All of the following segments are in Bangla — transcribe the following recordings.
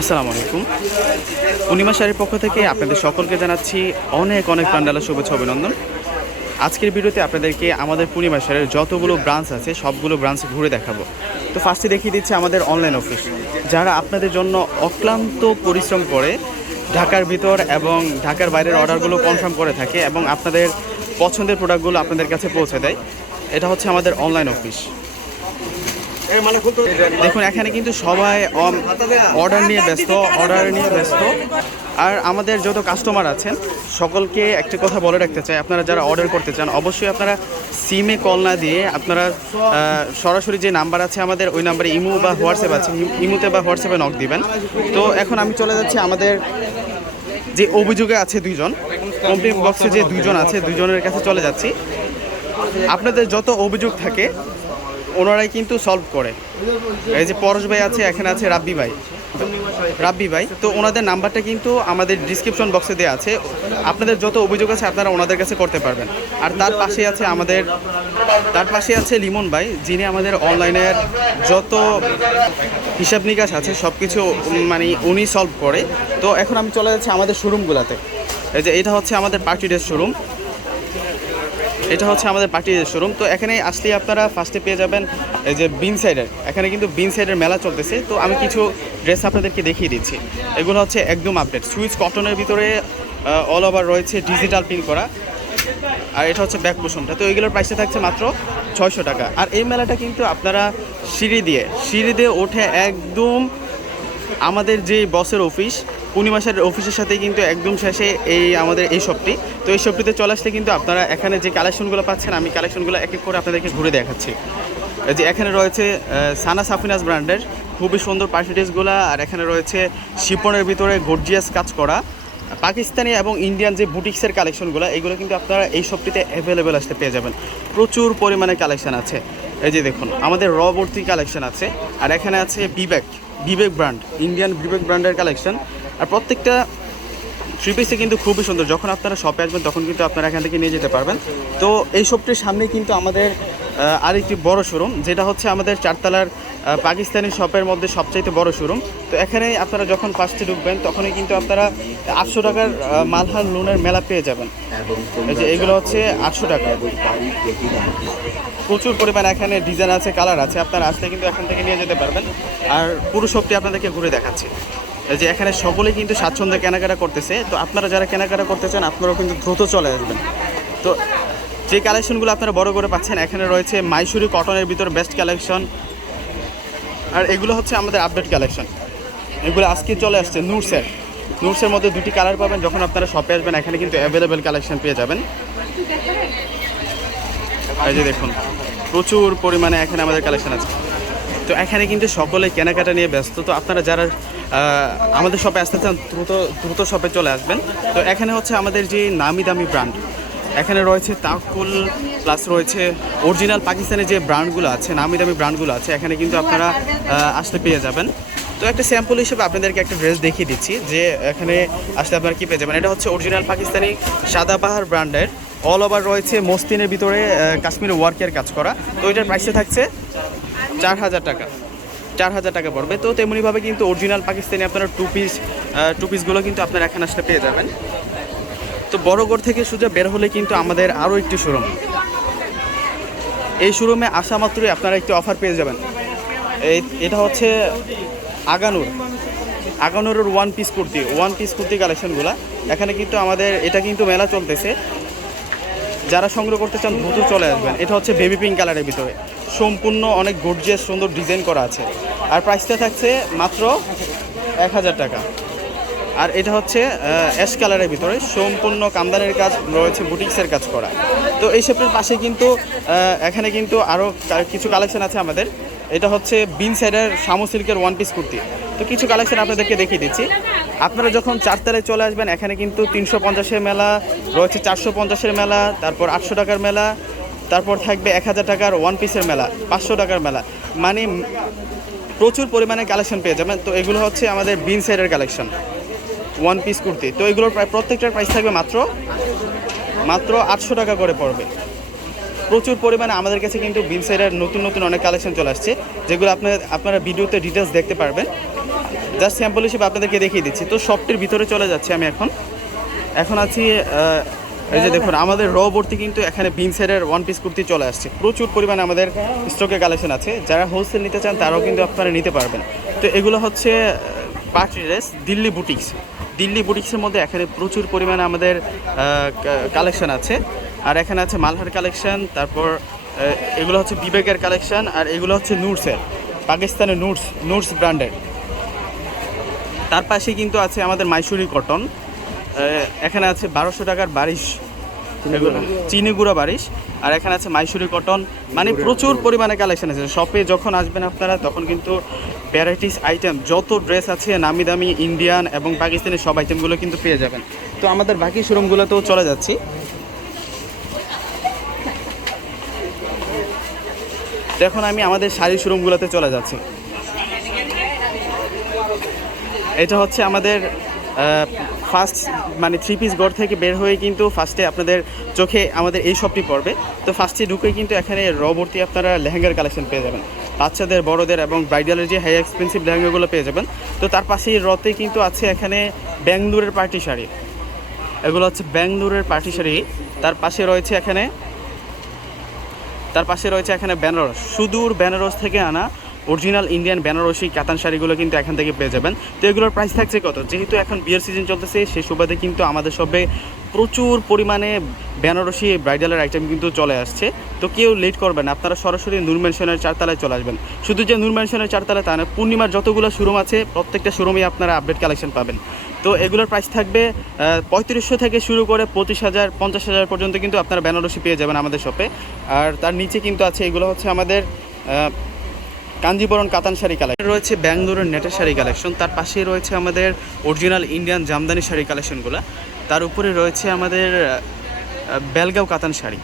আসসালামু আলাইকুম। পূর্ণিমা শাড়ির পক্ষ থেকে আপনাদের সকলকে জানাচ্ছি অনেক অনেক প্রাণঢালা শুভেচ্ছা অভিনন্দন। আজকের ভিডিওতে আপনাদেরকে আমাদের পূর্ণিমা শাড়ির যতগুলো ব্রাঞ্চ আছে সবগুলো ব্রাঞ্চ ঘুরে দেখাবো। তো ফার্স্টে দেখিয়ে দিচ্ছি আমাদের অনলাইন অফিস, যারা আপনাদের জন্য অক্লান্ত পরিশ্রম করে ঢাকার ভিতর এবং ঢাকার বাইরের অর্ডারগুলো কনফার্ম করে থাকে এবং আপনাদের পছন্দের প্রোডাক্টগুলো আপনাদের কাছে পৌঁছে দেয়। এটা হচ্ছে আমাদের অনলাইন অফিস। দেখুন, এখানে কিন্তু সবাই অর্ডার নিয়ে ব্যস্ত। আর আমাদের যত কাস্টমার আছেন সকলকে একটা কথা বলে রাখতে চাই, আপনারা যারা অর্ডার করতে চান অবশ্যই আপনারা সিমে কল না দিয়ে আপনারা সরাসরি যে নাম্বার আছে আমাদের ওই নাম্বারে ইমো বা হোয়াটসঅ্যাপ আছে, ইমোতে বা হোয়াটসঅ্যাপে নক দিবেন। তো এখন আমি চলে যাচ্ছি আমাদের যে অভিযোগে আছে দুইজন, কমপ্লেন বক্সে যে দুইজন আছে দুইজনের কাছে চলে যাচ্ছি। আপনাদের যত অভিযোগ থাকে ওনারাই কিন্তু সলভ করে। এই যে পরশ ভাই আছে, এখানে আছে রাব্বি ভাই, তো ওনাদের নাম্বারটা কিন্তু আমাদের ডিসক্রিপশন বক্সে দেওয়া আছে। আপনাদের যত অভিযোগ আছে আপনারা ওনাদের কাছে করতে পারবেন। আর তার পাশে আছে লিমন ভাই, যিনি আমাদের অনলাইনের যত হিসাব নিকাশ আছে সব কিছু মানে উনি সলভ করে। তো এখন আমি চলে যাচ্ছি আমাদের শোরুমগুলোতে। এই যে এটা হচ্ছে আমাদের পার্টি ড্রেস শোরুম। তো এখানে আসলে আপনারা ফার্স্টে পেয়ে যাবেন এই যে বিন সাইডের, এখানে কিন্তু বিন সাইডের মেলা চলতেছে। তো আমি কিছু ড্রেস আপনাদেরকে দেখিয়ে দিচ্ছি। এগুলো হচ্ছে একদম আপডেট সুইচ কটনের ভিতরে অল ওভার রয়েছে ডিজিটাল প্রিন্ট করা। আর এটা হচ্ছে ব্যাক পোষণটা। তো এইগুলোর প্রাইসটা থাকছে মাত্র 600 টাকা। আর এই মেলাটা কিন্তু আপনারা সিঁড়ি দিয়ে ওঠে একদম আমাদের যে বসের অফিস পূর্ণিমা শাড়ির অফিসের সাথে কিন্তু একদম শেষে আমাদের এই শপটি। তো এই শপটিতে চলে আসলে কিন্তু আপনারা এখানে যে কালেকশনগুলো পাচ্ছেন আমি কালেকশনগুলো এক এক করে আপনাদেরকে ঘুরে দেখাচ্ছি। যে এখানে রয়েছে সানা সাফিনাস ব্র্যান্ডের খুবই সুন্দর পার্টি ড্রেসগুলো। আর এখানে রয়েছে শিপনের ভিতরে গর্জিয়াস কাজ করা পাকিস্তানি এবং ইন্ডিয়ান যে বুটিক্সের কালেকশনগুলো, এগুলো কিন্তু আপনারা এই শপটিতে অ্যাভেলেবেল আসতে পেয়ে যাবেন। প্রচুর পরিমাণে কালেকশন আছে। এই যে দেখুন, আমাদের রবর্তি কালেকশন আছে। আর এখানে আছে বিবেক ব্র্যান্ড, ইন্ডিয়ান বিবেক ব্র্যান্ডের কালেকশন। আর প্রত্যেকটা থ্রি পিসে কিন্তু খুবই সুন্দর। যখন আপনারা শপে আসবেন তখন কিন্তু আপনারা এখান থেকে নিয়ে যেতে পারবেন। তো এই শপটির সামনে কিন্তু আমাদের আরেকটি বড় শোরুম, যেটা হচ্ছে আমাদের চারতলার পাকিস্তানি শপের মধ্যে সবচাইতে বড় শোরুম। তো এখানে আপনারা যখন ফার্স্টে ঢুকবেন তখনই কিন্তু আপনারা 800 টাকার মালহার লোনের মেলা পেয়ে যাবেন। এই যে এগুলো হচ্ছে 800 টাকা। প্রচুর পরিমাণে এখানে ডিজাইন আছে, কালার আছে, আপনারা আসলে কিন্তু এখান থেকে নিয়ে যেতে পারবেন। আর পুরো শপটি আপনাদেরকে ঘুরে দেখাচ্ছি। এই যে এখানে সকলেই কিন্তু স্বাচ্ছন্দ্যে কেনাকাটা করতেছে। তো আপনারা যারা কেনাকাটা করতে চান আপনারাও কিন্তু দ্রুত চলে আসবেন। তো যে কালেকশনগুলো আপনারা বড় করে পাচ্ছেন, এখানে রয়েছে মাইসুরি কটনের ভিতর বেস্ট কালেকশন। আর এগুলো হচ্ছে আমাদের আপডেট কালেকশন। এগুলো আজকে চলে আসছে নুটসের মধ্যে দুটি কালার পাবেন। যখন আপনারা শপে আসবেন এখানে কিন্তু অ্যাভেলেবেল কালেকশন পেয়ে যাবেন। এই যে দেখুন, প্রচুর পরিমাণে এখানে আমাদের কালেকশন আছে। তো এখানে কিন্তু সকলে কেনাকাটা নিয়ে ব্যস্ত। তো আপনারা যারা আমাদের শপে আসতে চান দ্রুত শপে চলে আসবেন। তো এখানে হচ্ছে আমাদের যে নামি দামি ব্র্যান্ড, এখানে রয়েছে তাকুল, প্লাস রয়েছে অরিজিনাল পাকিস্তানের যে ব্র্যান্ডগুলো আছে, নামি দামি ব্র্যান্ডগুলো আছে, এখানে কিন্তু আপনারা আসতে পেয়ে যাবেন। তো একটা স্যাম্পল হিসেবে আপনাদেরকে একটা ড্রেস দেখিয়ে দিচ্ছি যে এখানে আসলে আপনারা কী পেয়ে যাবেন। এটা হচ্ছে অরিজিনাল পাকিস্তানি সাদাবাহার ব্র্যান্ডের, অল ওভার রয়েছে মসলিনের ভিতরে কাশ্মীরি ওয়ার্কের কাজ করা। তো এটার প্রাইসে থাকছে 4000 টাকা পড়বে। তো তেমনিভাবে কিন্তু অরিজিনাল পাকিস্তানি আপনারা টু পিসগুলো কিন্তু আপনারা এখানে আসলে পেয়ে যাবেন। তো বড়গড় থেকে সোজা বের হলে কিন্তু আমাদের আরও একটি শোরুম। এই শোরুমে আসা মাত্রই আপনারা একটি অফার পেয়ে যাবেন। এটা হচ্ছে আগানুরের ওয়ান পিস কুর্তি কালেকশনগুলো। এখানে কিন্তু আমাদের এটা কিন্তু মেলা চলতেছে, যারা সংগ্রহ করতে চান দ্রুত চলে আসবেন। এটা হচ্ছে বেবি পিঙ্ক কালারের ভিতরে সম্পূর্ণ অনেক গর্জিয়াস সুন্দর ডিজাইন করা আছে। আর প্রাইসটা থাকছে মাত্র 1000 টাকা। আর এটা হচ্ছে অ্যাশ কালারের ভিতরে সম্পূর্ণ কামদানের কাজ রয়েছে, বুটিক্সের কাজ করা। তো এই শপের পাশে কিন্তু এখানে কিন্তু আরও কিছু কালেকশন আছে আমাদের। এটা হচ্ছে বিন সাইডের শামু সিল্কের ওয়ান পিস কুর্তি। তো কিছু কালেকশন আপনাদেরকে দেখিয়ে দিচ্ছি। আপনারা যখন চারতলায় চলে আসবেন এখানে কিন্তু 350-এর মেলা রয়েছে, 450-এর মেলা, তারপর 800 টাকার মেলা, তারপর থাকবে 1000 টাকার ওয়ান পিসের মেলা, 500 টাকার মেলা, মানে প্রচুর পরিমাণে কালেকশন পেয়ে যাবেন। তো এগুলো হচ্ছে আমাদের বিন সাইডের কালেকশন ওয়ান পিস কুর্তি। তো এগুলোর প্রত্যেকটার প্রাইস থাকবে মাত্র 800 টাকা করে পড়বে। প্রচুর পরিমাণে আমাদের কাছে কিন্তু বিন সাইডের নতুন অনেক কালেকশন চলে আসছে, যেগুলো আপনারা ভিডিওতে ডিটেলস দেখতে পারবেন। জাস্ট স্যাম্পল হিসেবে আপনাদেরকে দেখিয়ে দিচ্ছি। তো শপটির ভিতরে চলে যাচ্ছি আমি এখন আছি এই যে দেখুন আমাদের ভর্তি কিন্তু এখানে বিনসেটের ওয়ান পিস কুর্তি চলে আসছে, প্রচুর পরিমাণে আমাদের স্টকে কালেকশন আছে। যারা হোলসেল নিতে চান তারাও কিন্তু আপনারা নিতে পারবেন। তো এগুলো হচ্ছে পার্টি ড্রেস দিল্লি বুটিক্সের মধ্যে এখানে প্রচুর পরিমাণে আমাদের কালেকশন আছে। আর এখানে আছে মালহার কালেকশন, তারপর এগুলো হচ্ছে বিবেকের কালেকশন, আর এগুলো হচ্ছে নুটসের, পাকিস্তানের নুটস ব্র্যান্ডের। তার পাশে কিন্তু আছে আমাদের মাইসুরি কটন, এখানে আছে 1200 টাকার বারিশ, এগুলো চিনি গুঁড়া বারিশ। আর এখানে আছে মাইসুরি কটন, মানে প্রচুর পরিমাণে কালেকশন আছে। শপে যখন আসবেন আপনারা তখন কিন্তু ভ্যারাইটিস আইটেম, যত ড্রেস আছে নামি দামি ইন্ডিয়ান এবং পাকিস্তানি সব আইটেমগুলো কিন্তু পেয়ে যাবেন। তো আমাদের বাকি শোরুমগুলোতেও চলে যাচ্ছি। এখন আমি আমাদের শাড়ি শোরুমগুলোতে চলে যাচ্ছি। এটা হচ্ছে আমাদের ফার্স্ট মানে 3 পিস গড় থেকে বের হয়ে কিন্তু ফার্স্টে আপনাদের চোখে আমাদের এই শপটি পড়বে। তো ফার্স্টে ঢুকে কিন্তু এখানে ভর্তি আপনারা লেহেঙ্গার কালেকশন পেয়ে যাবেন, বাচ্চাদের, বড়দের এবং ব্রাইডালের যে হাই এক্সপেন্সিভ লেহেঙ্গাগুলো পেয়ে যাবেন। তো তার পাশেই রতে কিন্তু আছে এখানে ব্যাঙ্গালোরের পার্টি শাড়ি, এগুলো হচ্ছে ব্যাঙ্গালোরের পার্টি শাড়ি। তার পাশে রয়েছে এখানে বেনারস, সুদূর বেনারস থেকে আনা অরিজিনাল ইন্ডিয়ান বেনারসি কাতান শাড়িগুলো কিন্তু এখান থেকে পেয়ে যাবেন। তো এগুলোর প্রাইস থাকছে কত? যেহেতু এখন বিয়ের সিজন চলতেছে সেই সুবাদে কিন্তু আমাদের শপে প্রচুর পরিমাণে বেনারসি ব্রাইডালের আইটেম কিন্তু চলে আসছে। তো কেউ লেট করবেন, আপনারা সরাসরি নূর ম্যানশনের 4 তলায় চলে আসবেন। শুধু যে নূর ম্যানশনের 4 তলায় তা না, পূর্ণিমার যতগুলো শোরুম আছে প্রত্যেকটা শোরুমেই আপনারা আপডেট কালেকশন পাবেন। তো এগুলোর প্রাইস থাকবে 3500 থেকে শুরু করে 25,000 50,000 পর্যন্ত কিন্তু আপনারা বেনারসি পেয়ে যাবেন আমাদের শপে। আর তার নিচে কিন্তু আছে, এগুলো হচ্ছে আমাদের কাঞ্জিবরণ কাতান শাড়ি কালেকশন রয়েছে, ব্যাঙ্গালোরের নেটের শাড়ি কালেকশন। তার পাশে রয়েছে আমাদের অরিজিনাল ইন্ডিয়ান জামদানি শাড়ি কালেকশনগুলো। তার উপরে রয়েছে আমাদের বেলগাঁও কাতান শাড়ি,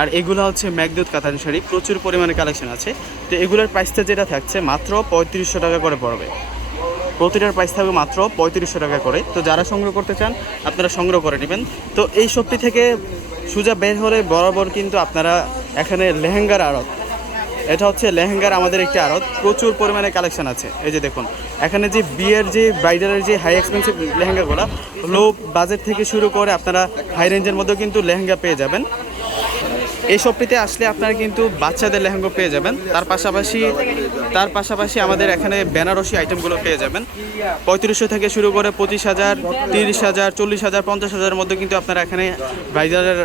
আর এগুলো হচ্ছে মেঘদূত কাতান শাড়ি। প্রচুর পরিমাণে কালেকশন আছে। তো এগুলোর প্রাইসটা যেটা থাকছে মাত্র 3500 টাকা করে পড়বে, প্রতিটার প্রাইস থাকবে মাত্র 3500 টাকা করে। তো যারা সংগ্রহ করতে চান আপনারা সংগ্রহ করে নেবেন। তো এই শপটি থেকে সোজা বের হলে বরাবর কিন্তু আপনারা এখানে লেহেঙ্গার আড়ত, এটা হচ্ছে লেহেঙ্গার আমাদের একটি আড়ত, প্রচুর পরিমাণে কালেকশন আছে। এই যে দেখুন এখানে যে বিয়ের যে ব্রাইডালের যে হাই এক্সপেন্সিভ লেহেঙ্গাগুলো, লো বাজেট থেকে শুরু করে আপনারা হাই রেঞ্জের মধ্যেও কিন্তু লেহেঙ্গা পেয়ে যাবেন। এই শপটিতে আসলে আপনারা কিন্তু বাচ্চাদের লেহেঙ্গা পেয়ে যাবেন। তার পাশাপাশি আমাদের এখানে বেনারসি আইটেমগুলো পেয়ে যাবেন। 3500 থেকে শুরু করে 25,000 30,000 40,000 50,000 মধ্যে কিন্তু আপনারা এখানে ব্রাইডালের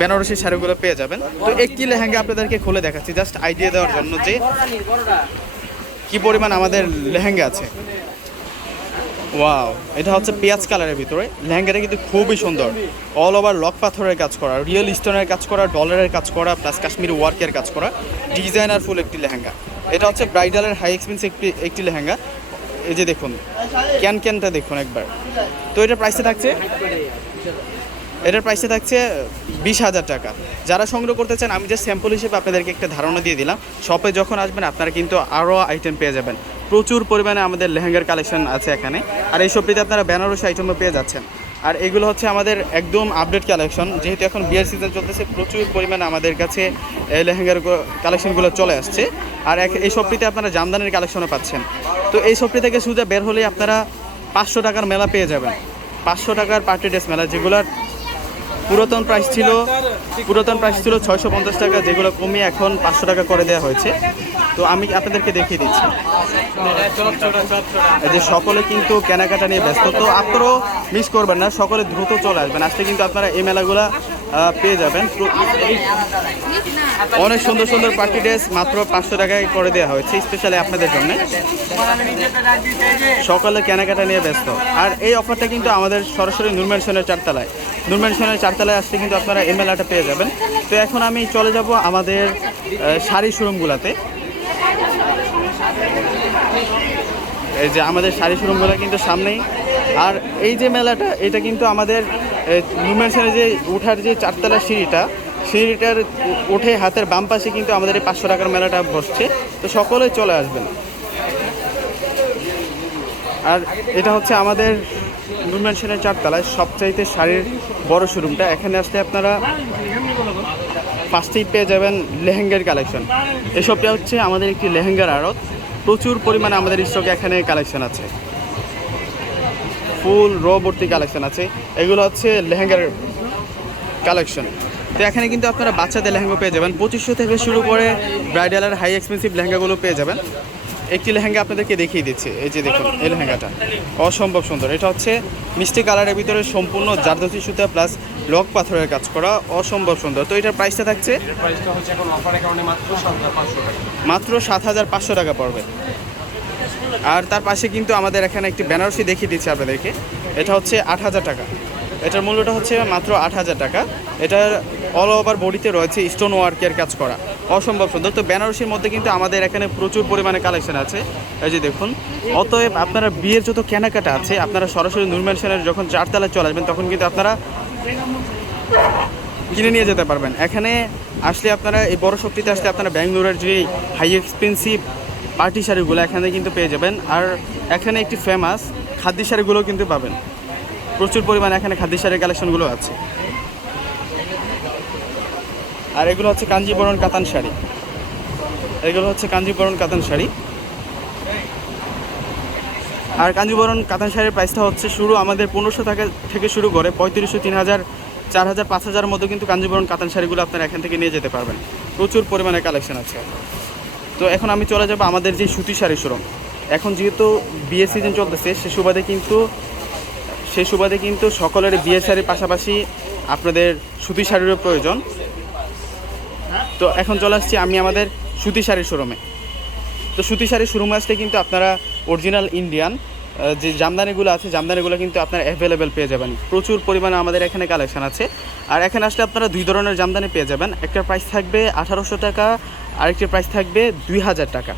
বেনারসি শাড়িগুলো পেয়ে যাবেন। তো একটি লেহেঙ্গা আপনাদেরকে খুলে দেখাচ্ছি জাস্ট আইডিয়া দেওয়ার জন্য যে কি পরিমাণ আমাদের লেহেঙ্গা আছে। ওয়াও, এটা হচ্ছে পেঁয়াজ কালারের ভিতরে লেহেঙ্গাটা কিন্তু খুবই সুন্দর, অল ওভার লক পাথরের কাজ করা, রিয়েল স্টোনের কাজ করা, ডলারের কাজ করা, প্লাস কাশ্মীরি ওয়ার্কের কাজ করা, ডিজাইনার ফুল একটি লেহেঙ্গা। এটা হচ্ছে ব্রাইডালের হাই এক্সপেন্সিভ একটি লেহেঙ্গা। এই যে দেখুন ক্যানটা দেখুন একবার। তো এটার প্রাইসে থাকছে 20,000 টাকা। যারা সংগ্রহ করতে চান আমি জাস্ট স্যাম্পল হিসেবে আপনাদেরকে একটা ধারণা দিয়ে দিলাম। শপে যখন আসবেন আপনারা কিন্তু আরও আইটেম পেয়ে যাবেন, প্রচুর পরিমাণে আমাদের লেহেঙ্গার কালেকশন আছে এখানে। আর এই শপটিতে আপনারা বেনারসি আইটেমও পেয়ে যাচ্ছেন। আর এগুলো হচ্ছে আমাদের একদম আপডেট কালেকশন, যেহেতু এখন বিয়ের সিজন চলতেছে প্রচুর পরিমাণে আমাদের কাছে এই লেহেঙ্গার কালেকশনগুলো চলে আসছে। আর এই শপটিতে আপনারা জামদানির কালেকশনও পাচ্ছেন। তো এই শপটি থেকে সোজা বের হলেই আপনারা 500 টাকার মেলা পেয়ে যাবেন, 500 টাকার পার্টি ড্রেস মেলা, যেগুলোর পুরাতন প্রাইস ছিল 650 টাকা, যেগুলো কমিয়ে এখন 500 টাকা করে দেওয়া হয়েছে। তো আমি আপনাদেরকে দেখিয়ে দিচ্ছি, এই যে সকলে কিন্তু কেনাকাটা নিয়ে ব্যস্ত। তো আপনারাও মিস করবেন না, সকলে দ্রুত চলে আসবেন, আসলে কিন্তু আপনারা এই মেলাগুলো পেয়ে যাবেন। অনেক সুন্দর সুন্দর পার্টি ড্রেস মাত্র 500 টাকায় করে দেওয়া হয়েছে স্পেশালি আপনাদের জন্য। সকালে কেনাকাটা নিয়ে ব্যস্ত। আর এই অফারটা কিন্তু আমাদের সরাসরি নূর ম্যানশনের 4 তলায়, নূর ম্যানশনের 4 তলায় আসলে কিন্তু আপনারা এই মেলাটা পেয়ে যাবেন। তো এখন আমি চলে যাব আমাদের শাড়ি শোরুমগুলোতে। এই যে আমাদের শাড়ি শোরুমগুলো কিন্তু সামনেই। আর এই যে মেলাটা, এটা কিন্তু আমাদের নূর ম্যানশনের যে উঠার যে 4 তলার সিঁড়িটার উঠে হাতের বাম পাশে কিন্তু আমাদের এই 500 টাকার মেলাটা বসছে। তো সকলে চলে আসবেন। আর এটা হচ্ছে আমাদের নূর ম্যানশনের 4 তলায় সবচাইতে শাড়ির বড় শোরুমটা। এখানে আসলে আপনারা ফার্স্টেই পেয়ে যাবেন লেহেঙ্গার কালেকশন। এসবটা হচ্ছে আমাদের একটি লেহেঙ্গার আড়ত। প্রচুর পরিমাণে আমাদের স্টকে এখানে কালেকশন আছে, ফুল ভর্তি কালেকশন আছে। এগুলো হচ্ছে লেহেঙ্গার কালেকশন। তো এখানে কিন্তু আপনারা বাচ্চাদের লেহেঙ্গা পেয়ে যাবেন 2500 থেকে শুরু করে ব্রাইডালের হাই এক্সপেন্সিভ লেহেঙ্গাগুলো পেয়ে যাবেন। একটি লেহেঙ্গা আপনাদেরকে দেখিয়ে দিচ্ছি, এই যে দেখুন এই লেহেঙ্গাটা অসম্ভব সুন্দর। এটা হচ্ছে মিষ্টি কালারের ভিতরে সম্পূর্ণ জারদোসি সুতা প্লাস লক পাথরের কাজ করা, অসম্ভব সুন্দর। তো এটার প্রাইসটা থাকছে মাত্র 7500 টাকা পড়বে। আর তার পাশে কিন্তু আমাদের এখানে একটি বেনারসি দেখিয়ে দিচ্ছি আপনাদেরকে, এটা হচ্ছে 8000 টাকা। এটার মূল্যটা হচ্ছে মাত্র 8000 টাকা। এটার অল ওভার বডিতে রয়েছে স্টোন ওয়ার্কের কাজ করা, অসম্ভব সুন্দর। তো বেনারসির মধ্যে কিন্তু আমাদের এখানে প্রচুর পরিমাণে কালেকশন আছে, এই যে দেখুন। অতএব আপনারা বিয়ের যত কেনাকাটা আছে আপনারা সরাসরি নূর ম্যানশনের যখন 4 তলায় চলে আসবেন তখন কিন্তু আপনারা কিনে নিয়ে যেতে পারবেন। এখানে আসলে আপনারা এই বড় শক্তিতে আসলে আপনারা ব্যাঙ্গালোরের যে হাই এক্সপেন্সিভ পার্টি শাড়িগুলো এখানে কিন্তু পেয়ে যাবেন। আর এখানে একটি ফেমাস খাদ্য শাড়িগুলো কিন্তু পাবেন, প্রচুর পরিমাণে এখানে খাদ্য শাড়ির কালেকশনগুলো আছে। আর এগুলো হচ্ছে কাঞ্জিবরণ কাতান শাড়ি, এগুলো হচ্ছে কাঞ্জিবরণ কাতান শাড়ি। আর কাঞ্জিবরণ কাতান শাড়ির প্রাইসটা হচ্ছে শুরু আমাদের 1500 টাকা থেকে শুরু করে 3500, 3000, 4000, 5000-এর মধ্যে কিন্তু কাঞ্জিবরণ কাতান শাড়িগুলো আপনারা এখান থেকে নিয়ে যেতে পারবেন। প্রচুর পরিমাণে কালেকশন আছে। তো এখন আমি চলে যাব আমাদের যে সুতি শাড়ি শোরুম। এখন যেহেতু বিয়ে সিজন চলতেছে সেই সুবাদে কিন্তু সকলের বিয়ে শাড়ির পাশাপাশি আপনাদের সুতি শাড়িরও প্রয়োজন। তো এখন চলে আসছি আমি আমাদের সুতি শাড়ির শোরুমে। তো সুতি শাড়ির শোরুমে আসলে কিন্তু আপনারা অরিজিনাল ইন্ডিয়ান যে জামদানিগুলো আছে জামদানিগুলো কিন্তু আপনারা অ্যাভেলেবেল পেয়ে যাবেন। প্রচুর পরিমাণে আমাদের এখানে কালেকশন আছে। আর এখানে আসলে আপনারা 2 ধরনের জামদানি পেয়ে যাবেন, একটা প্রাইস থাকবে 1800 টাকা, আরেকটির প্রাইস থাকবে 2000 টাকা।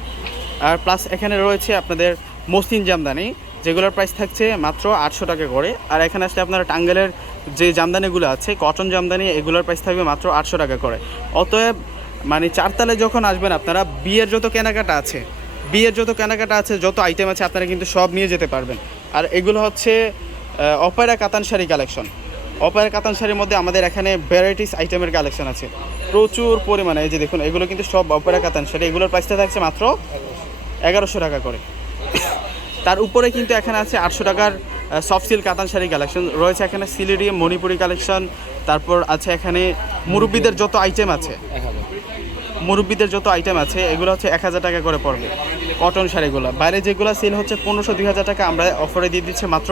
আর প্লাস এখানে রয়েছে আপনাদের মসলিন জামদানি, যেগুলোর প্রাইস থাকছে মাত্র 800 টাকা করে। আর এখানে আসলে আপনারা টাঙ্গাইলের যে জামদানিগুলো আছে কটন জামদানি, এগুলোর প্রাইস থাকবে মাত্র 800 টাকা করে। অতএব মানে 4 তলায় যখন আসবেন আপনারা বিয়ের যত কেনাকাটা আছে যত আইটেম আছে আপনারা কিন্তু সব নিয়ে যেতে পারবেন। আর এগুলো হচ্ছে অপেরা কাতান শাড়ি কালেকশন। অপেরা কাতান শাড়ির মধ্যে আমাদের এখানে ভ্যারাইটিস আইটেমের কালেকশন আছে প্রচুর পরিমাণে। এই যে দেখুন এগুলো কিন্তু সব অপেরা কাতান শাড়ি, এগুলোর প্রাইসটা থাকছে মাত্র 1100 টাকা করে। তার উপরে কিন্তু এখানে আছে 800 টাকার সফট সিল্ক কাতান শাড়ি কালেকশন রয়েছে, এখানে সিলেটি মণিপুরি কালেকশন। তারপর আছে এখানে মুরব্বিদের যত আইটেম আছে এগুলো হচ্ছে 1000 টাকা করে পড়বে কটন শাড়িগুলো। বাইরে যেগুলো সেল হচ্ছে 1500-2000 টাকা, আমরা অফারে দিয়ে দিচ্ছি মাত্র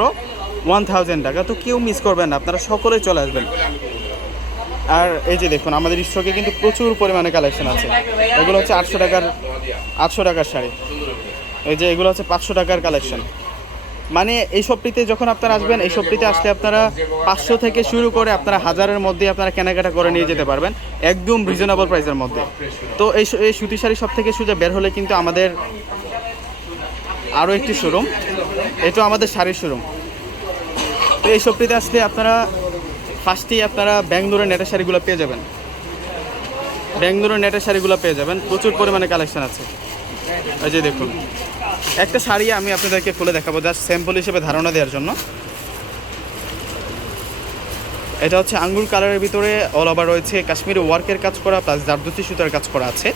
1000 টাকা। তো কেউ মিস করবেন না, আপনারা সকলেই চলে আসবেন। আর এই যে দেখুন আমাদের স্টকে কিন্তু প্রচুর পরিমাণে কালেকশন আছে। এগুলো হচ্ছে 800 টাকার শাড়ি, এই যে এগুলো হচ্ছে 500 টাকার কালেকশন। মানে এই শপটিতে যখন আপনারা আসবেন, এই শপটিতে আসলে আপনারা 500 থেকে শুরু করে আপনারা 1000-এর মধ্যে আপনারা কেনাকাটা করে নিয়ে যেতে পারবেন একদম রিজনেবল প্রাইসের মধ্যে। তো এই সুতি শাড়ি শপ থেকে সোজা বের হলে কিন্তু আমাদের আরও একটি শোরুম, এটা আমাদের শাড়ির শোরুম। তো এই শপটিতে আসলে আপনারা ফার্স্টেই আপনারা ব্যাঙ্গালোরের নেটের শাড়িগুলো পেয়ে যাবেন, প্রচুর পরিমাণে কালেকশন আছে। এই যে দেখুন একটা শাড়ি আমি আপনাদেরকে খুলে দেখাবো জাস্ট স্যাম্পল হিসেবে ধারণা দেওয়ার জন্য। এটা হচ্ছে আঙ্গুর কালারের ভিতরে অল ওভার রয়েছে কাশ্মীরি ওয়ার্কের কাজ করা প্লাস জারদোসি সুতার কাজ করা আছে,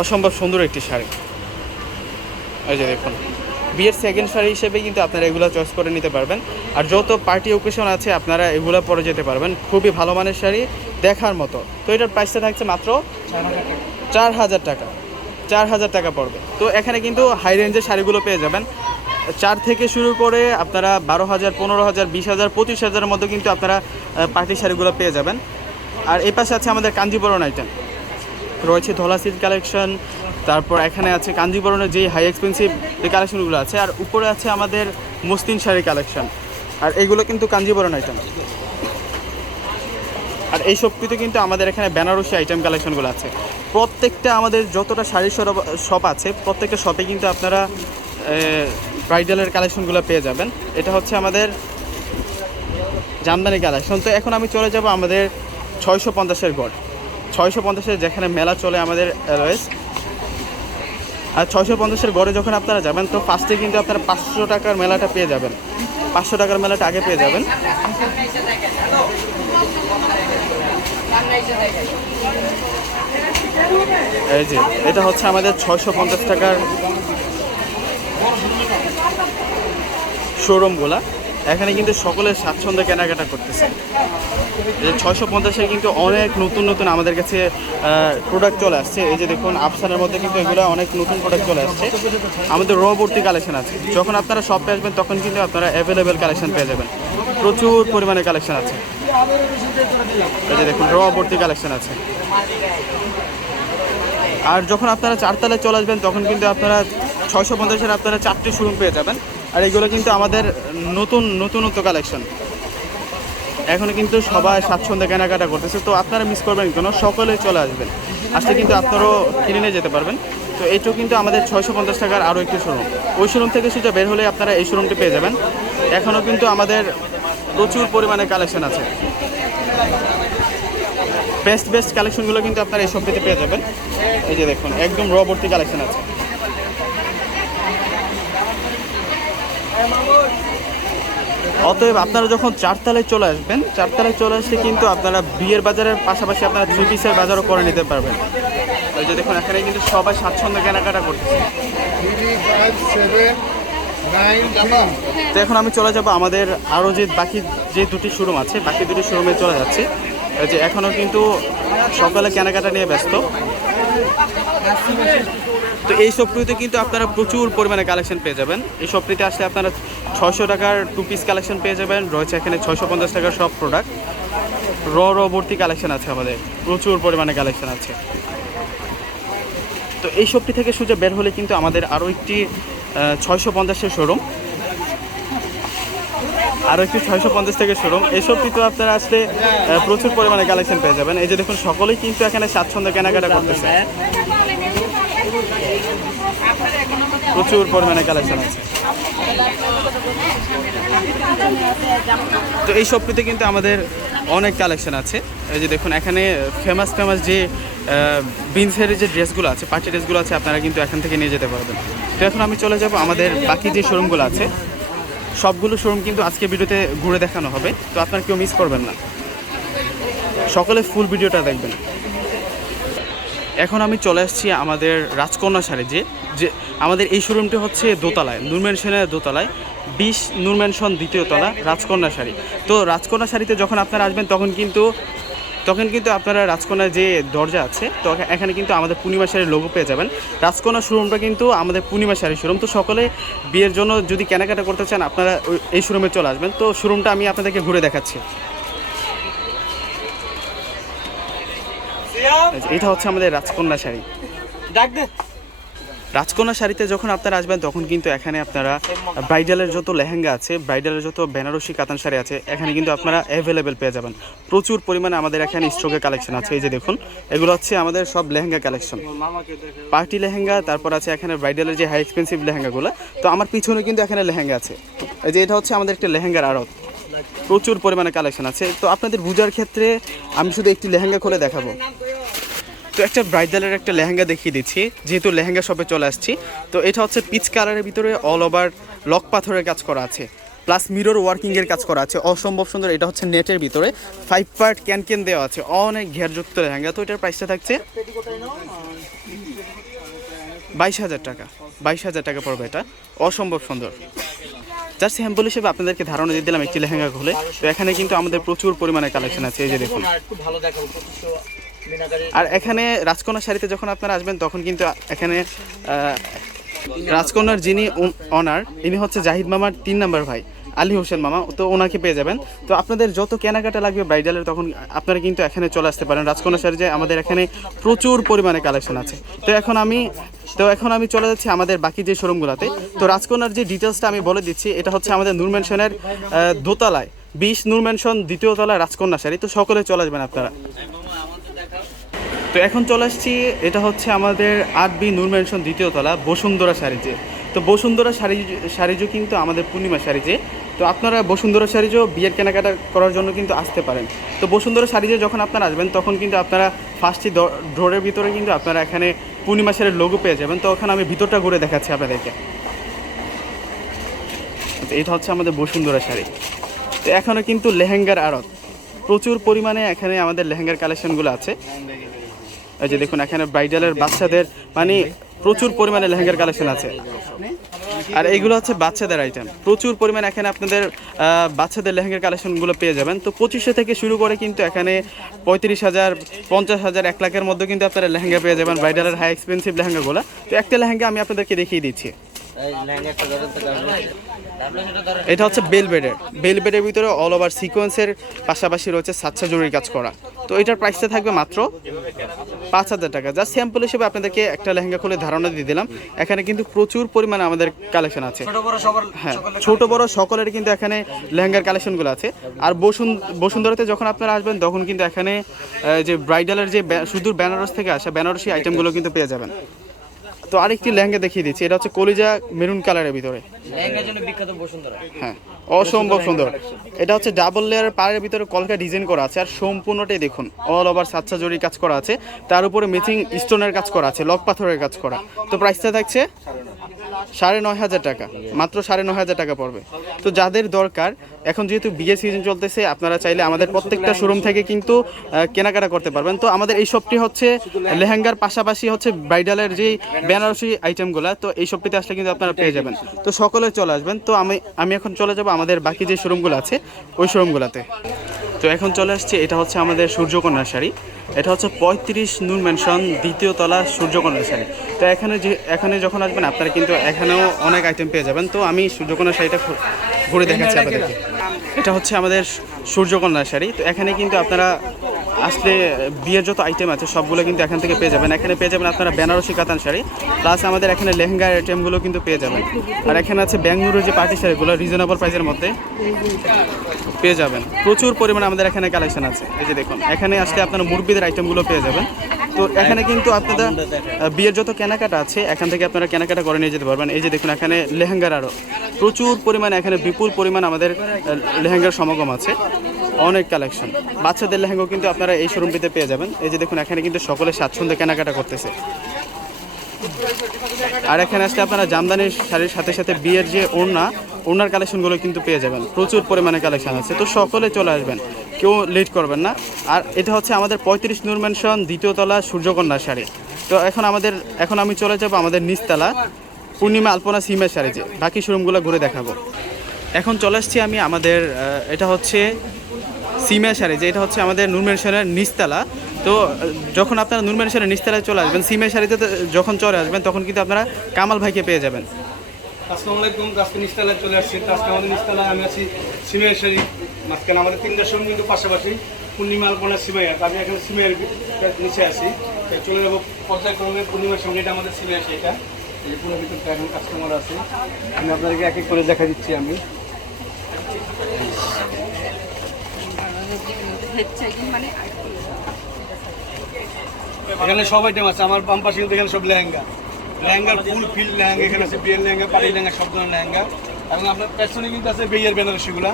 অসম্ভব সুন্দর একটি শাড়ি। এই যে দেখুন বিয়ের সেকেন্ড শাড়ি হিসেবে কিন্তু আপনারা এগুলো চয়েস করে নিতে পারবেন। আর যত পার্টি ওকেশন আছে আপনারা এগুলো পরে যেতে পারবেন, খুবই ভালো মানের শাড়ি দেখার মতো। তো এটার প্রাইসটা থাকছে মাত্র 4000 টাকা, 4000 টাকা পড়বে। তো এখানে কিন্তু হাই রেঞ্জের শাড়িগুলো পেয়ে যাবেন 4 থেকে শুরু করে আপনারা 12,000, 15,000, 20,000, 25,000-এর মধ্যে কিন্তু আপনারা পার্টি শাড়িগুলো পেয়ে যাবেন। আর এই পাশে আছে আমাদের কাঞ্জিবরণ আইটেম রয়েছে, ধলা সিল্ক কালেকশন। তারপর এখানে আছে কাঞ্জিবরণের যেই হাই এক্সপেন্সিভ যে কালেকশনগুলো আছে, আর উপরে আছে আমাদের মসলিন শাড়ি কালেকশন। আর এগুলো কিন্তু কাঞ্জিবরণ আইটেম। আর এই শপটিতে কিন্তু আমাদের এখানে বেনারসি আইটেম কালেকশনগুলো আছে। প্রত্যেকটা আমাদের যতটা শাড়ির শপ আছে প্রত্যেকটা শপে কিন্তু আপনারা ব্রাইডালের কালেকশনগুলো পেয়ে যাবেন। এটা হচ্ছে আমাদের জামদানি কালেকশন। তো এখন আমি চলে যাব আমাদের 650-এর গড়, 650-এর যেখানে মেলা চলে আমাদের এলওয়েস। আর 650-এর গড়ে যখন আপনারা যাবেন তো ফার্স্টে কিন্তু আপনারা 500 টাকার মেলাটা পেয়ে যাবেন, 500 টাকার মেলাটা আগে পেয়ে যাবেন। এই যে এটা হচ্ছে আমাদের 650 টাকার শোরুমগুলা, এখানে কিন্তু সকলে স্বাচ্ছন্দ্যে কেনাকাটা করতেছে। এই 650-এ কিন্তু অনেক নতুন নতুন আমাদের কাছে প্রোডাক্ট চলে আসছে। এই যে দেখুন আফসানের মধ্যে কিন্তু এগুলো অনেক নতুন প্রোডাক্ট চলে আসছে। আমাদের রবর্তী কালেকশন আছে, যখন আপনারা শপে আসবেন তখন কিন্তু আপনারা অ্যাভেলেবেল কালেকশন পেয়ে যাবেন। প্রচুর পরিমাণে কালেকশন আছে। এই যে দেখুন রবর্তী কালেকশন আছে। আর যখন আপনারা 4 তলায় চলে আসবেন তখন কিন্তু আপনারা 650-এর আপনারা 4টি শোরুম পেয়ে যাবেন। আর এগুলো কিন্তু আমাদের নতুনত্ব কালেকশন। এখনও কিন্তু সবাই স্বাচ্ছন্দ্যে কেনাকাটা করতেছে, তো আপনারা মিস করবেন কেন, সকলে চলে আসবেন। আসলে কিন্তু আপনারাও কিনে নিয়ে যেতে পারবেন। তো এইটাও কিন্তু আমাদের 650 টাকার আরও একটি শোরুম। ওই শোরুম থেকে সোজা বের হলে আপনারা এই শোরুমটি পেয়ে যাবেন। এখনও কিন্তু আমাদের প্রচুর পরিমাণে কালেকশন আছে। বেস্ট কালেকশনগুলো কিন্তু আপনারা এই শপটিতে পেয়ে যাবেন। এই যে দেখুন একদম রবর্তী কালেকশন আছে। অতএব আপনারা যখন 4 তলায় চলে আসবেন, 4 তলায় চলে আসলে কিন্তু আপনারা বিয়ের বাজারের পাশাপাশি আপনারা 3 পিসের বাজারও করে নিতে পারবেন। ওই যে দেখুন এখানে কিন্তু সবাই স্বাচ্ছন্দ্যে কেনাকাটা করতেছে। তো এখন আমি চলে যাব আমাদের আরও বাকি যে দুটি শোরুম আছে, বাকি দুটি শোরুমে চলে যাচ্ছি। ওই যে এখনও কিন্তু সকালে কেনাকাটা নিয়ে ব্যস্ত। তো এই শপটিতে কিন্তু আপনারা প্রচুর পরিমাণে কালেকশন পেয়ে যাবেন। এই শপটিতে আসলে আপনারা 600 টাকার 2 পিস কালেকশন পেয়ে যাবেন। রয়েছে এখানে 650 টাকার সব প্রোডাক্ট। রবর্তী কালেকশন আছে, আমাদের প্রচুর পরিমাণে কালেকশন আছে। তো এই শপটি থেকে সোজা বের হলে কিন্তু আমাদের আরও একটি 650-এর শোরুম, আরও একটি 650 থেকে শোরুম। এই শপটিতে আপনারা আসলে প্রচুর পরিমাণে কালেকশন পেয়ে যাবেন। এই যে দেখুন সকলেই কিন্তু এখানে স্বাচ্ছন্দ্যে কেনাকাটা করতেছে। প্রচুর পরিমাণে কালেকশন আছে। তো এই শপটিতে কিন্তু আমাদের অনেক কালেকশন আছে। এই যে দেখুন এখানে ফেমাস যে বিনসের যে ড্রেসগুলো আছে, পার্টি ড্রেসগুলো আছে, আপনারা কিন্তু এখান থেকে নিয়ে যেতে পারবেন। তো এখন আমি চলে যাব আমাদের বাকি যে শোরুমগুলো আছে, সবগুলো শোরুম কিন্তু আজকে ভিডিওতে ঘুরে দেখানো হবে। তো আপনারা কেউ মিস করবেন না, সকলে ফুল ভিডিওটা দেখবেন। এখন আমি চলে আসছি আমাদের রাজকন্যা শাড়ি, যে আমাদের এই শোরুমটি হচ্ছে দোতলায়, নূর ম্যানশনের দোতলায়, 20 নূর ম্যানশন 2য় তলা, রাজকন্যা শাড়ি। তো রাজকন্যা শাড়িতে যখন আপনারা আসবেন তখন কিন্তু আপনারা রাজকন্যার যে দরজা আছে, তো এখানে কিন্তু আমাদের পূর্ণিমা শাড়ির লোগো পেয়ে যাবেন। রাজকন্যা শোরুমটা কিন্তু আমাদের পূর্ণিমা শাড়ির শোরুম। তো সকলে বিয়ের জন্য যদি কেনাকাটা করতে চান আপনারা এই শোরুমে চলে আসবেন। তো শোরুমটা আমি আপনাদেরকে ঘুরে দেখাচ্ছি। এটা হচ্ছে আমাদের রাজকন্যা শাড়ি। রাজকন্যা শাড়িতে যখন আপনারা আসবেন তখন কিন্তু এখানে আপনারা ব্রাইডালের যত লেহেঙ্গা আছে, ব্রাইডালের যত বেনারসি কাতান শাড়ি আছে, এখানে কিন্তু আপনারা অ্যাভেলেবেল পেয়ে যাবেন। প্রচুর পরিমাণে আমাদের এখানে স্টকে কালেকশন আছে। এই যে দেখুন এগুলো হচ্ছে আমাদের সব লেহেঙ্গা কালেকশন, পার্টি লেহেঙ্গা। তারপর আছে এখানে ব্রাইডালের যে হাই এক্সপেন্সিভ লেহেঙ্গাগুলো। তো আমার পিছনে কিন্তু এখানে লেহেঙ্গা আছে। এই যে এটা হচ্ছে আমাদের একটা লেহেঙ্গার আড়ত, প্রচুর পরিমাণে কালেকশন আছে। তো আপনাদের বোঝার ক্ষেত্রে আমি শুধু একটি লেহেঙ্গা খুলে দেখাবো। তো একটা ব্রাইডালের একটা লেহেঙ্গা দেখিয়ে দিচ্ছি, যেহেতু লেহেঙ্গা শপে চলে আসছি। তো এটা হচ্ছে পিচ কালারের ভিতরে অল ওভার লক পাথরের কাজ করা আছে, প্লাস মিরর ওয়ার্কিংয়ের কাজ করা আছে, অসম্ভব সুন্দর। এটা হচ্ছে নেটের ভিতরে 5 পার্ট ক্যান দেওয়া আছে, অনেক ঘেরযুক্ত লেহেঙ্গা। তো এটার প্রাইসটা থাকছে 22,000 টাকা। 22,000 টাকা পড়বে, এটা অসম্ভব সুন্দর। জাস্ট স্যাম্পল হিসেবে আপনাদেরকে ধারণা দিয়ে দিলাম একটি লেহেঙ্গা খুলে। তো এখানে কিন্তু আমাদের প্রচুর পরিমাণে কালেকশন আছে। এই যে দেখুন। আর এখানে রাজকন্যা শাড়িতে যখন আপনারা আসবেন তখন কিন্তু এখানে রাজকন্যার যিনি অনার, ইনি হচ্ছে জাহিদ মামার 3 নম্বর ভাই, আলী হোসেন মামা। তো ওনাকে পেয়ে যাবেন। তো আপনাদের যত কেনাকাটা লাগবে ব্রাইডালের, তখন আপনারা কিন্তু এখানে চলে আসতে পারেন। রাজকন্যা শাড়ি যে আমাদের এখানে প্রচুর পরিমাণে কালেকশন আছে। তো এখন আমি চলে যাচ্ছি আমাদের বাকি যে শোরুমগুলোতে। তো রাজকন্যার যে ডিটেলসটা আমি বলে দিচ্ছি, এটা হচ্ছে আমাদের নূর ম্যানশনের দোতলায়, 20 নূর ম্যানশন 2য় তলায় রাজকন্যা শাড়ি। তো সকলে চলে আসবেন আপনারা। তো এখন চলে আসছি, এটা হচ্ছে আমাদের 8B নূর ম্যানশন 2য় তলা, বসুন্ধরা শাড়িজে। তো বসুন্ধরা শাড়িজও কিন্তু আমাদের পূর্ণিমা শাড়িজে। তো আপনারা বসুন্ধরা শাড়িজও বিয়ের কেনাকাটা করার জন্য কিন্তু আসতে পারেন। তো বসুন্ধরা শাড়িজে যখন আপনারা আসবেন তখন কিন্তু আপনারা ফার্স্টই ডোরের ভিতরে কিন্তু আপনারা এখানে পূর্ণিমা শাড়ির লোগো পেয়ে যাবেন। তো ওখানে আমি ভিতরটা ঘুরে দেখাচ্ছি আপনাদেরকে। এটা হচ্ছে আমাদের বসুন্ধরা শাড়ি। তো এখনও কিন্তু লেহেঙ্গার আড়ত, প্রচুর পরিমাণে এখানে আমাদের লেহেঙ্গার কালেকশনগুলো আছে। এই যে দেখুন এখানে ব্রাইডালের বাচ্চাদের মানে প্রচুর পরিমাণে লেহেঙ্গার কালেকশন আছে। আর এইগুলো হচ্ছে বাচ্চাদের আইটেম, প্রচুর পরিমাণ এখানে আপনাদের বাচ্চাদের লেহেঙ্গার কালেকশনগুলো পেয়ে যাবেন। তো 2500 থেকে শুরু করে কিন্তু এখানে 35,000, 50,000, 1 লাখের মধ্যে কিন্তু আপনারা লেহেঙ্গা পেয়ে যাবেন, ব্রাইডালের হাই এক্সপেন্সিভ লেহেঙ্গাগুলো। তো একটা লেহেঙ্গা আমি আপনাদেরকে দেখিয়ে দিচ্ছি। এটা হচ্ছে বেলবেডের ভিতরে অল ওভার সিকোয়েন্সের পাশাপাশি রয়েছে সাচ্চা জরির কাজ করা। তো এটার প্রাইসটা থাকবে মাত্র 5,000 টাকা। জাস্ট স্যাম্পল হিসেবে আপনাদেরকে একটা লেহেঙ্গা খুলে ধারণা দিয়ে দিলাম। এখানে কিন্তু প্রচুর পরিমাণে আমাদের কালেকশন আছে, হ্যাঁ ছোট বড় সকলের কিন্তু এখানে লেহেঙ্গার কালেকশনগুলো আছে। আর বসুন্ধরাতে যখন আপনারা আসবেন তখন কিন্তু এখানে যে ব্রাইডালের যে সুদূর বেনারস থেকে আসা বেনারসি আইটেমগুলো কিন্তু পেয়ে যাবেন। তো আরেকটি লেহেঙ্গা দেখিয়ে দিচ্ছি, এটা হচ্ছে কলিজা মেরুন কালারের ভিতরে, হ্যাঁ অসম্ভব সুন্দর। এটা হচ্ছে ডাবল লেয়ার পাড়ের ভিতরে কলকা ডিজাইন করা আছে, আর সম্পূর্ণটাই দেখুন অল ওভার সাচ্চা জরি কাজ করা আছে, তার উপরে ম্যাচিং স্টোনের কাজ করা আছে, লক পাথরের কাজ করা। তো প্রাইসটা থাকছে 9,500 টাকা, মাত্র 9,500 টাকা পড়বে। তো যাদের দরকার, এখন যেহেতু বিয়ের সিজন চলতেছে, আপনারা চাইলে আমাদের প্রত্যেকটা শোরুম থেকে কিন্তু কেনাকাটা করতে পারবেন। তো আমাদের এই শপটি হচ্ছে লেহেঙ্গার পাশাপাশি হচ্ছে ব্রাইডালের যেই বেনারসি আইটেমগুলো, তো এই শপটিতে আসলে কিন্তু আপনারা পেয়ে যাবেন। তো সকলে চলে আসবেন। তো আমি এখন চলে যাব আমাদের বাকি যে শোরুমগুলো আছে ওই শোরুমগুলোতে। তো এখন চলে আসছে, এটা হচ্ছে আমাদের সূর্যকন্যা শাড়ি। এটা হচ্ছে 35 নূর ম্যানশন 2য় তলা সূর্যকন্যা শাড়ি। তো এখানে যখন আসবেন আপনারা কিন্তু এখানেও অনেক আইটেম পেয়ে যাবেন। তো আমি সূর্যকন্যা শাড়িটা ঘুরে দেখাচ্ছি আপনাদেরকে। এটা হচ্ছে আমাদের সূর্যকন্যা শাড়ি। তো এখানে কিন্তু আপনারা আসলে বিয়ের যত আইটেম আছে সবগুলো কিন্তু এখান থেকে পেয়ে যাবেন। এখানে পেয়ে যাবেন আপনারা বেনারসি কাতান শাড়ি, প্লাস আমাদের এখানে লেহেঙ্গার আইটেমগুলো কিন্তু পেয়ে যাবেন। আর এখানে আছে বেঙ্গলুরুর যে পার্টি শাড়িগুলো রিজনেবল প্রাইসের মধ্যে পেয়ে যাবেন। প্রচুর পরিমাণে আমাদের এখানে কালেকশন আছে। এই যে দেখুন, এখানে আসলে আপনারা মুরব্বিদের আইটেমগুলো পেয়ে যাবেন। তো এখানে কিন্তু আপনারা বিয়ের যত কেনাকাটা আছে এখান থেকে আপনারা কেনাকাটা করে নিয়ে যেতে পারবেন। এই যে দেখুন, এখানে লেহেঙ্গার আরও প্রচুর পরিমাণে, এখানে বিপুল পরিমাণ আমাদের লেহেঙ্গার সমাগম আছে, অনেক কালেকশন। বাচ্চাদের লেহেঙ্গাও কিন্তু আপনারা এই শোরুমটিতে পেয়ে যাবেন। এই যে দেখুন, এখানে কিন্তু সকলে স্বাচ্ছন্দ্যে কেনাকাটা করতেছে। আর এখানে আসলে আপনারা জামদানির শাড়ির সাথে সাথে বিয়ের যে ওড়নার কালেকশনগুলো কিন্তু পেয়ে যাবেন। প্রচুর পরিমাণে কালেকশন আছে। তো সকলে চলে আসবেন, কেউ লেট করবেন না। আর এটা হচ্ছে আমাদের 35 নূর ম্যানশন 2য় তলা সূর্যকন্যা শাড়ি। তো এখন আমি চলে যাব আমাদের নিচতলা পূর্ণিমা আলপনা সিমের শাড়ি, যে বাকি শোরুমগুলো ঘুরে দেখাবো। এখন চলে আসছি আমি আমাদের এটা হচ্ছে সিমিয়া শাড়ি, যে এটা হচ্ছে আমাদের নূর ম্যানশনের নিচতলা। তো যখন আপনারা নূর ম্যানশনের নিচতলায় চলে আসবেন, সিমিয়া শাড়িতে যখন চলে আসবেন তখন কিন্তু আপনারা কামাল ভাইকে পেয়ে যাবেন। আসসালামু আলাইকুম। আজকে নিচতলায় চলে আসছি। আজকে আমাদের নিচতলায় আমি আছি সিমিয়া শাড়ি মাঝখানে, আমাদের 3টা শোরুম কিন্তু পাশাপাশি, পূর্ণিমা আলপনা সিমিয়া। আমি এখানে সিমিয়ার নিচে আছি, চলে যাবো পর্যায়ক্রমে পূর্ণিমার সঙ্গে। এটা আমাদের সিমিয়া শাড়িটা, এই যে পুরো ভিতরটা এখন কাস্টমার আছে, আমি আপনাদেরকে এক এক করে দেখা দিচ্ছি। আমি এখানে সব আইটেম আছে। আমার বাম পাশে কিন্তু এখানে সব লেহেঙ্গার ফুল ফিল লেহেঙ্গা, এখানে আছে বিয়ের লেহেঙ্গা, পাটি লেহেঙ্গা, সব ধরনের লেহেঙ্গা। এবং আপনার পেছনে কিন্তু আছে বিয়ের বেনারসিগুলা,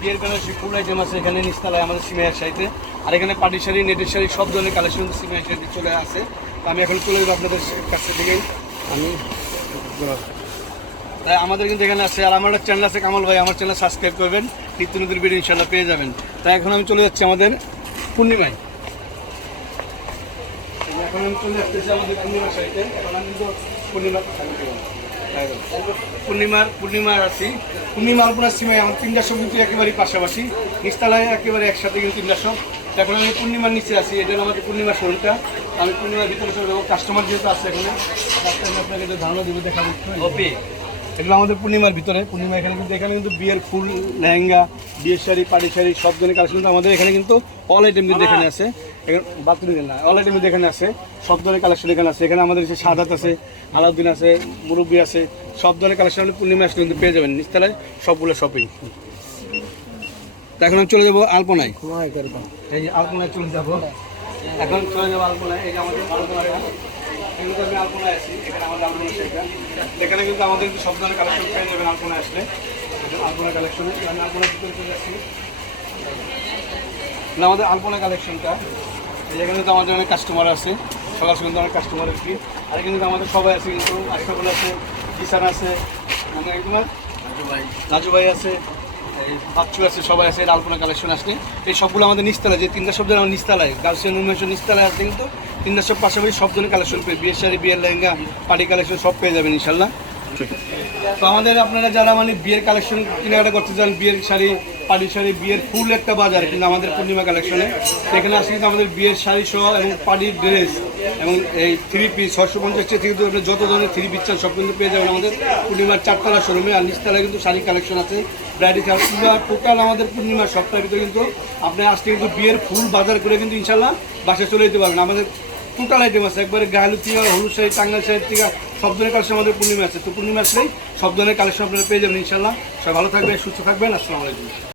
বিয়ের বেনারসি ফুল আইটেম আছে এখানে নিচতলায় আমাদের সিমিয়ার শাড়িতে। আর এখানে পাটি শাড়ি, নেটের শাড়ি, সব ধরনের কালেকশন সিমিয়ার শাড়িতে চলে আসে। তো আমি এখন চলে যাবো আপনাদের কাছে দিকেই। তাই আমাদের কিন্তু এখানে আছে। আর আমার চ্যানেল আছে কামাল ভাই, আমার চ্যানেল সাবস্ক্রাইব করবেন, নিত্য নতুন ভিডিও ইনশাল্লাহ পেয়ে যাবেন। তাই এখন আমি চলে যাচ্ছি আমাদের পূর্ণিমায়। এখন আমি চলে আসতেছি আমাদের পূর্ণিমার শাড়িতে। এখন আমি কিন্তু পূর্ণিমার আছি। পূর্ণিমা আপনার সিমাই আমার 3টা শপ কিন্তু একেবারেই পাশাপাশি, নিচতলায় একেবারে একসাথে কিন্তু 3টা শপ। এখন আমি পূর্ণিমার নিচে আছি, এটা আমাদের পূর্ণিমার শোরুমটা। আমি পূর্ণিমার ভিতরে চলে যাবো। কাস্টমার যেহেতু আছে এখানে, আপনাকে ধারণা দেবো, দেখাবো। এগুলো আমাদের পূর্ণিমার ভিতরে। পূর্ণিমা এখানে কিন্তু বিয়ের ফুল লেহেঙ্গা, বিয়ের শাড়ি, পাটি শাড়ি, সব ধরনের কালেকশন কিন্তু আমাদের এখানে কিন্তু অল আইটেম কিন্তু এখানে আছে। বাথরুম না, অল আইটেম কিন্তু এখানে আছে, সব ধরনের কালেকশন এখানে আছে। এখানে আমাদের সাদাত আছে, আলাউদ্দিন আছে, মুরব্বী আছে, সব ধরনের কালেকশন পূর্ণিমা আসলে কিন্তু পেয়ে যাবেন নিচতলায় সবগুলো শপিং। তা এখন আমি চলে যাবো আলপনায়। এই যে আলপনায় চলে যাবো, এখন চলে যাবো আলপনায়। এই যে আমাদের আলপনাটা, এগুলো আমি আলপনায় আছি। এখানে আমাদের আলপনা সেটা, এখানে কিন্তু আমাদের সব ধরনের কালেকশন পেয়ে যাবেন আলপনায় আসলে। আলপনা কালেকশনে আমি আলপনার ভিতরে চলে যাচ্ছি। না, আমাদের আলপনা কালেকশনটা, এখানে কিন্তু আমাদের অনেক কাস্টমার আছে, সকাল সকাল অনেক কাস্টমারের কি। আর এখানে কিন্তু আমাদের সবাই আছে, কিন্তু আশরাফুল আছে, কিষান আছে, মানে তোমার রাজু ভাই আছে, এই বাচ্চু আছে, সবাই আছে। এটা আলপনা কালেকশন আসলে এই সবগুলো আমাদের নিচতলায়, যে 3টা শব্দ আমার নিচতলায়, গার্লসের নুমেশন নিচতলায় আছে। কিন্তু 3টা শপ পাশাপাশি সব ধরনের কালেকশন পেয়ে, বিয়ের শাড়ি, বিয়ের লেহেঙ্গা, পার্টি কালেকশন সব পেয়ে যাবেন ইনশাল্লাহ। একটু। তো আমাদের আপনারা যারা মানে বিয়ের কালেকশন কেনাকাটা করতে চান, বিয়ের শাড়ি, পাড়ি শাড়ি, বিয়ের ফুল একটা বাজার কিন্তু আমাদের পূর্ণিমা কালেকশনে। এখানে আসলে কিন্তু আমাদের বিয়ের শাড়ি সহ এবং পাড়ির ড্রেস এবং এই 3 পিস 650 থেকে কিন্তু আপনি যত ধরনের 3 পিস চান সব কিন্তু পেয়ে যাবেন আমাদের পূর্ণিমার 4তলা শোরুমে। আর নিচতলায় কিন্তু শাড়ি কালেকশন আছে, ব্রাইডাল টোটাল আমাদের পূর্ণিমার সপ্তাহের ভিতরে কিন্তু আপনি আসলে কিন্তু বিয়ের ফুল বাজার করে কিন্তু ইনশাল্লাহ বাসায় চলে যেতে পারবেন। আমাদের টোটাল আইটেম আছে, একবারে গায়েলু থেকে হলুদ শাড়ি, টাঙ্গাইল শাড়ি থেকে সব ধরনের কালেকশন আমাদের পূর্ণিমা আছে। তো পূর্ণিমা আসলেই সব ধরনের কালেকশন আপনারা পেয়ে যাবেন ইনশাল্লাহ। সবাই ভালো থাকবেন, সুস্থ থাকবেন। আসসালামু আলাইকুম।